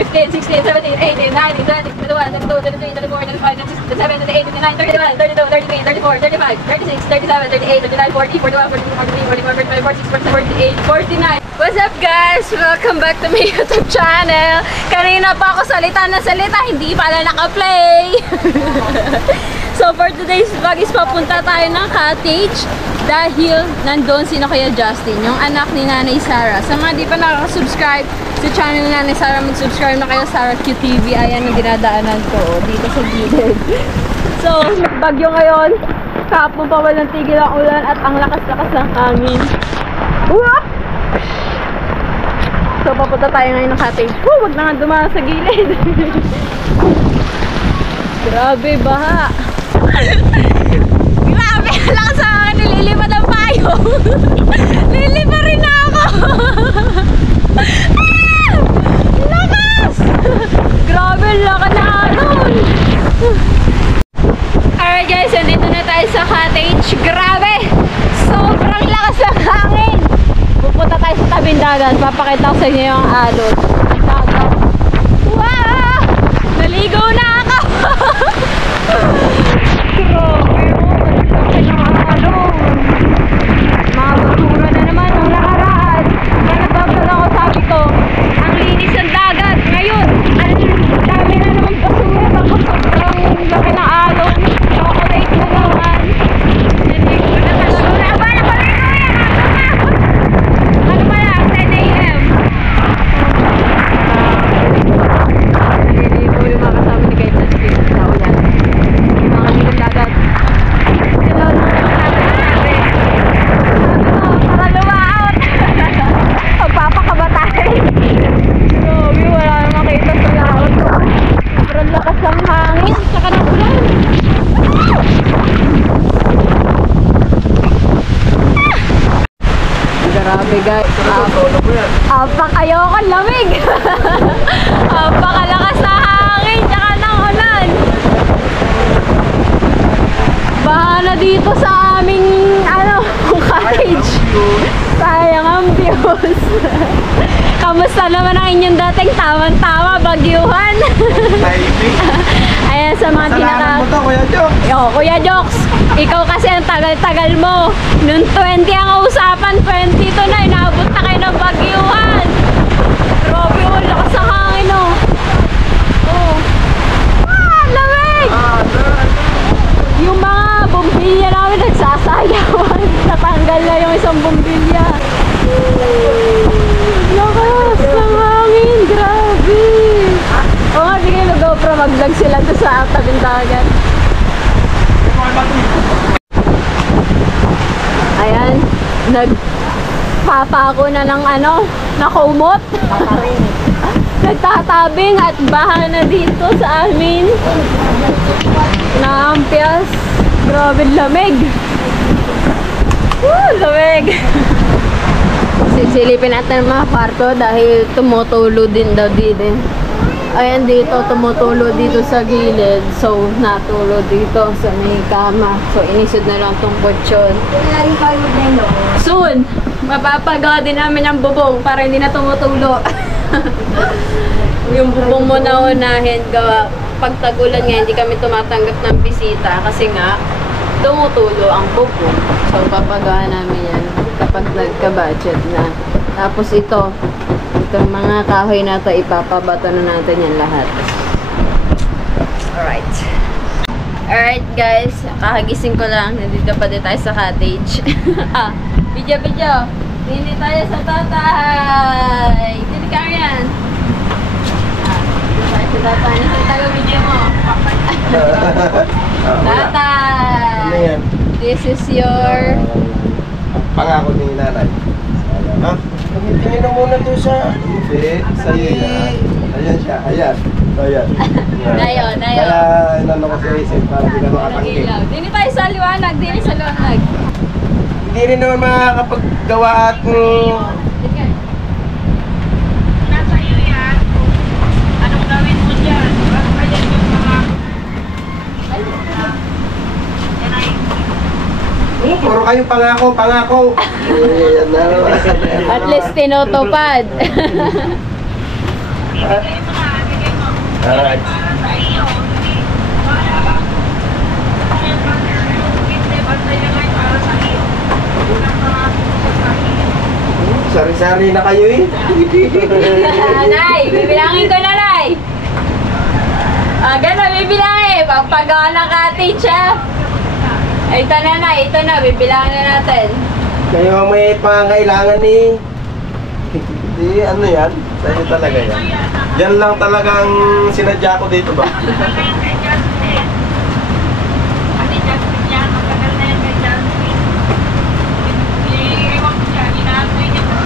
15, 16, 17, 18, 19, 20, 21, 22, 23, 24, 25, 26, 27, 28, 29, 31, 32, 33, 34, 35, 36, 37, 38, 39, 40, 41, 42, 43, 44, 45, 46, 47, 48, 49. What's up guys? Welcome back to my YouTube channel. Kanina pa ako salita na salita, hindi pala naka-play. So for today's vlog is papunta tayo ng cottage dahil nandun sino kaya Justin, yung anak ni Nanay Sarah. Sa mga di pa nakaka-subscribe sa channel ni Nanay Sarah, mag-subscribe na kayo, Sarah QTV. Ayan ang dinadaanan ko dito sa gilid. So bagyo ngayon, kahapon pa walang tigil ang ulan at ang lakas-lakas ng hangin. Whoop! So papunta tayo ngayon ng cottage. Wag na nga dumaan sa gilid. Grabe, baha. Grabe, lakas sa akin. Nililipad ang payo. Lilipa rin ako. Ah! Lakas! Grabe, lakas na anon. Alright guys, nandito na tayo sa cottage. Grabe! Sobrang lakas ng hangin. Pupunta tayo sa tabing dagat. Papakita ko sa inyo yung alon. Dagat. Wow! Naligo na ako! Grabe mo, malaki ng alon. Mga basura na naman ang nakaraan. Kaya nagbabala ko, sabi ko, ang linis ng dagat. Ngayon, ang dami na naman basura. Tapos sobrang laki ng alon. Chocolate na naman. Naligo na talaga. Abala ko rin ko yan! Ano pala? 10 AM. Naliligo yung mga kasama ni Kate na speed sa ulan. Yung mga ligang dagat. Hello, sabi. Para lumaot. Pagpapakabatay. Grabe, wala na makita sa laot. Sobrang lakas ng hangin. Saka ng ulan. Grabe guys. Ayoko lamig. Apakalakas na hangin. Tsaka ng ulan. Baha na dito sa aming cottage. Sayang ang views. Kamusta naman ang inyong dating tamang-tama bagyuhan? Ayan sa mga Salamat mo to, Kuya Jokes. Yo, Kuya Jokes, ikaw kasi ang tagal-tagal mo. Noong 20 ang usapan, 22 na, inaabot na kayo ng bagyuhan. Grabe, oh, lakas ng hangin, oh. Oh. Ah, lamig! Yung mga bombilya namin nagsasayawan. Natanggal na yung isang bombilya. Lakas ng hangin, grabe. Oo nga, sige mag-GoPro, mag-vlog sila to sa tabing dagat. Ayan, nagpapako na ng nakumot. Nagtatabing at baha na dito sa amin. Naampias. Grabe lamig. Woo, lamig. Sisilipin natin ang mga kwarto dahil tumutulo din daw dito. Ayan dito, tumutulo dito sa gilid. So, natulo dito sa may kama. So, inisod na lang tong kutsyon. Soon, mapapagawa din namin ang bubong para hindi na tumutulo. Yung bubong mo na unahin, gawa. Pag tagulan nga, hindi kami tumatanggap ng bisita kasi nga, tumutulo ang bubong. So, papagawa namin yan kapag nagka-budget na. Tapos ito, itong mga kahoy na ito, ipapabato na natin yan lahat. Alright. Alright guys, kakagising ko lang. Nandito pa din tayo sa cottage. Video. Dini tayo sa tatay. Dini ka yan. Dini tayo sa tatay. Nasa tayo video mo. Tatay. This is your... Pangako ni nanay. Ha? Tingin na muna doon sa... Hindi, sa'yo yan. Ayan siya, ayan. Ayan. Nayo. Kaya inano ko sa isip para di ka makatangkip. Dini tayo sa liwanag. Hindi rin naman makakapaggawa at... Nasa iyo yan. Anong gawin mo dyan? Bakit ba yan yung mga... Puro kayo pangako. Ayan na naman. At least tinutupad. Ibigay mo nga Alright. Sa iyo, para bang hindi basta yan ay para sa iyo. Unang mga sa iyo. Sari-sari na kayo eh. Nay, bibilangin ko na, Nay. Gano'n, bibilangin. Pagpagawa ng cottage, ha? Ito na, Nay. Ito na, bibilangin na natin. Kayo may pangailangan eh. Hindi, ano yan? Sa'yo talaga yan. Yan lang talagang sinadya ko dito ba? Sabihin kay Justin. Kasi Justin yan, matagal na yan kay Justin. Iiwan ko siya, inaamoy niya po.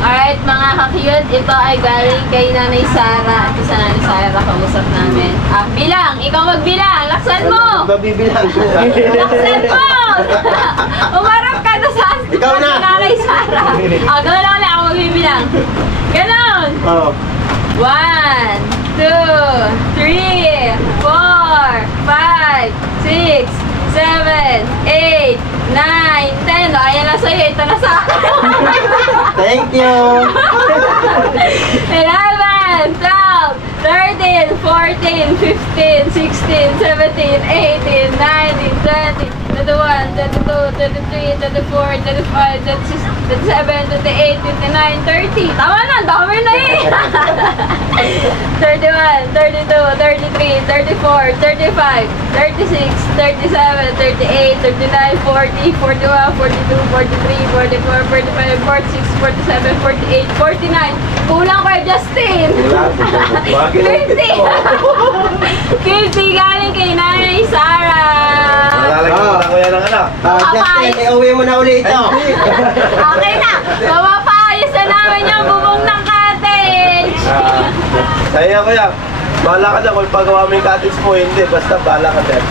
Alright, mga ka-cute. Ito ay galing kay Nanay Sara. Ito sa Nanay Sara, kausap namin. Bilang! Ikaw magbilang! Laksan mo! Babibilang ko. Laksan mo! Umarap ka na sa Ikaw na! Nanay Sara. Gano'n lang ulit ako magbibilang. Ganon! Oh. 1, 2, 3, 4, 5, 6, 7, 8, 9, 10. O, ayan na sa'yo. Ito na sa akin. Thank you! 11, 12, 13, 14, 15, 16, 17, 18, 19, 20, 21, 22, 23, 24, 25, 26, 27, 28, 29, 30. Tama na, dami na eh! 31, 32, 33, 34, 35, 36, 37, 38, 39, 40, 41, 42, 43, 44, 45, 46, 47, 48, 49. Kulang kay Justin! Bakit? 50! 50 galing kay Nanay Sara! Lalagyan ko yan ng ano? Justin, uwi mo na ulit ito. Okay na! Mapapaayos na namin yung bubong ng cottage! Sa'yo kuya, bahala ka dyan kung pagawa mo yung cottage mo, hindi. Basta bahala ka dyan.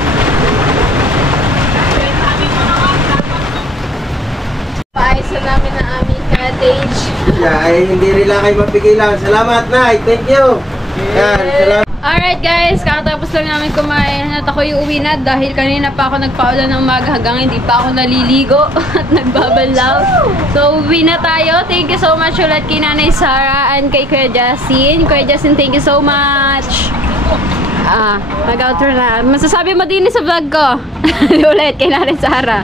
Paayos na namin ang aming cottage. Ay, hindi rin lang kayo mapigilan. Salamat, Nay. Thank you. Yan, salamat. Alright guys, kakatapos lang namin kumain at ako'y uwi na dahil kanina pa ako nagpaulan ng umaga hanggang hindi pa ako naliligo at nagbabanlaw. So uwi na tayo. Thank you so much ulit kay Nanay Sara and kay Kuya Justin. Kuya Justin, thank you so much. Mag-outro na. Masasabi mo din sa vlog ko. Ulit kay Nanay Sara.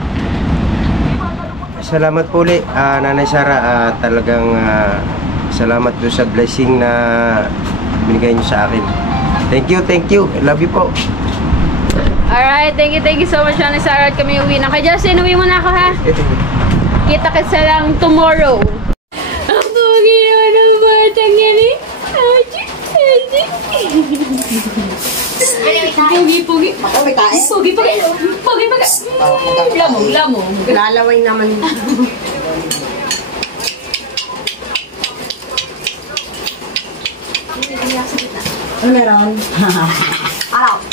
Salamat po ulit, Nanay Sara. Talagang salamat po sa blessing na binigay niyo sa akin. Thank you, thank you. I love you po. Alright, thank you so much Nanay Sara at kami uwi na. Kay Justin, uwi mo na ako ha. Kita-kits lang tomorrow. Ang pogi naman ang batang yan eh. Pogi. Ako may tae. Pogi. Lamong. Lalaway naman. Ano meron?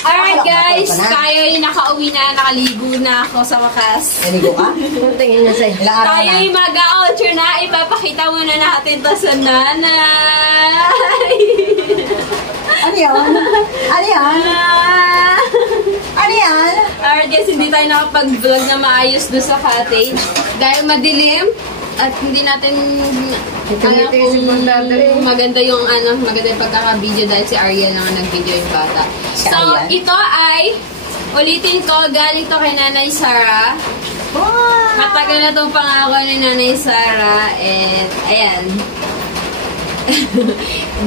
Alright guys, tayo'y nakauwi na, nakaligo na ako sa wakas. Naligo ka? Tingin niya sa'yo. Ilang araw na? Tayo'y mag-outro na, ipapakita muna natin to sa nanay. Ano yan? Ano yan? Ano yan? Alright guys, hindi tayo nakapag-vlog na maayos doon sa cottage. Dahil madilim at hindi natin alam kung maganda yung pagkaka-video dahil si Ariel lang ang nag-video yung bata. So, ito ay ulitin ko, galing to kay Nanay Sara. Matagal na itong pangako ni Nanay Sara and ayan.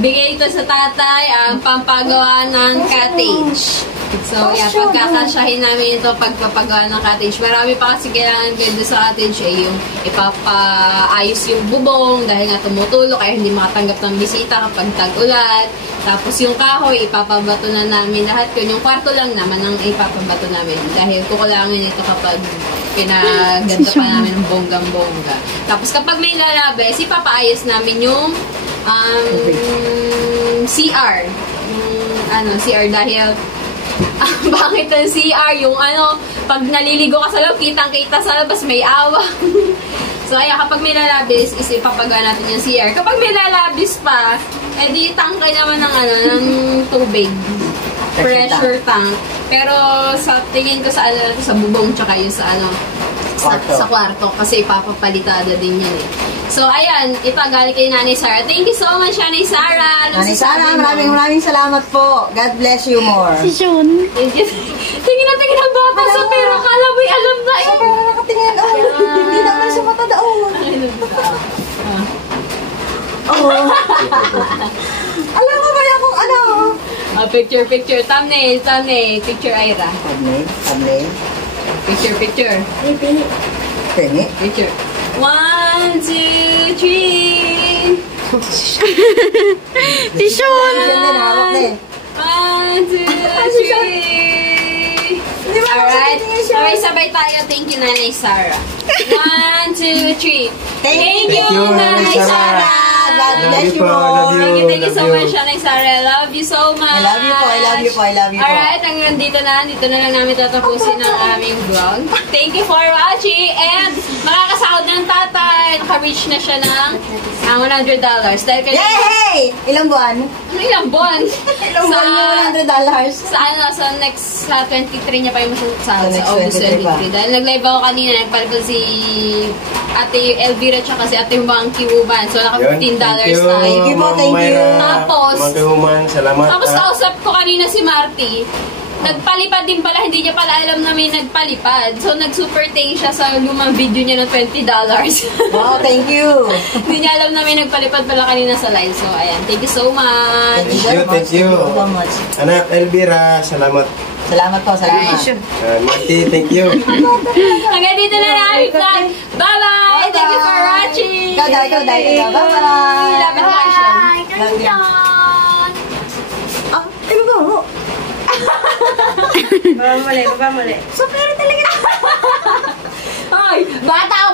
Bigay ito sa tatay ang pampagawa ng cottage. So, yeah, pagkakasyahin namin ito pagpapagawa ng cottage. Marami pa kasi kailangan ganda sa cottage yung ipapaayos yung bubong dahil nga tumutulo kaya hindi makatanggap ng bisita kapag tag-ulan. Tapos yung kahoy, ipapabato na namin lahat yun. Yung kwarto lang naman ang ipapabato namin dahil kukulangin ito kapag pinaganda pa namin ng bonggang-bongga. Tapos kapag may lalabes, ipapaayos namin yung CR. CR dahil bakit ang CR? Yung pag naliligo ka sa loob, kitang-kita sa labas, may awa. So, ayan, kapag may lalabis, is ipapagawa natin yung CR. Kapag may lalabis pa, edi tangkay naman ng tubig. Pressure tank. Pero, sa tingin ko sa sa bubong, tsaka yung sa sa kwarto kasi ipapapalitada din yan eh. So, ayan, ito galing kay Nanay Sarah. Thank you so much, Nanay Sarah. Anong Nanay sasabi Sarah, mo? maraming salamat po. God bless you more. Thank you. Tingin ang bata sa pera. Kala mo'y alam na eh. Pero nakatingin, hindi naman sa mata daon. Oh. Alam mo ba yan kung ano? Picture. Thumbnail. Picture, Ira. Thumbnail. Picture. Pengi. Picture. 1, 2, 3. Yan din, hawak na eh. 1, 2, 3. Hindi ba Alright. nakatingin siya? Sabay tayo. Thank you, Nanay Sarah. 1, 2, 3. Thank you, Nanay Nanay Sarah. Sarah. God bless you po, more. Thank you so much, Nanay Sarah. I love you so much. I love you po. Alright, hanggang dito na lang namin tatapusin ang aming vlog. Thank you for watching. And makakasahod ng tatay. Naka-reach na siya ng $100. Dahil kayo... Yay! Ilang buwan? Ano ilang buwan? Ilang buwan yung $100? Sa next 23 niya pa yung masasahod Sa sa next August 23 pa. 23. Dahil nag-live ako kanina, nagpalipad si Ate Elvira tsaka si Ate Monkey Uban. So naka $15 Thank you po, thank you. Tapos, Magkahuman, salamat. Tapos kausap ko kanina si Marty. Nagpalipad din pala, hindi niya pala alam na may nagpalipad. So nag-super thank siya sa lumang video niya ng $20. Wow, thank you. Hindi niya alam na may nagpalipad pala kanina sa live. So ayan, thank you so much. Thank you. So much. Anak Elvira, salamat. Salamat po, salamat. Marty, thank you. Hanggang dito na namin vlog. Bye-bye! Thank you for watching! Ikaw daw. Bye-bye. Love and passion. Love you. Ah, ay, baba mo. Baba muli. So, pero talaga. Hoy! Bata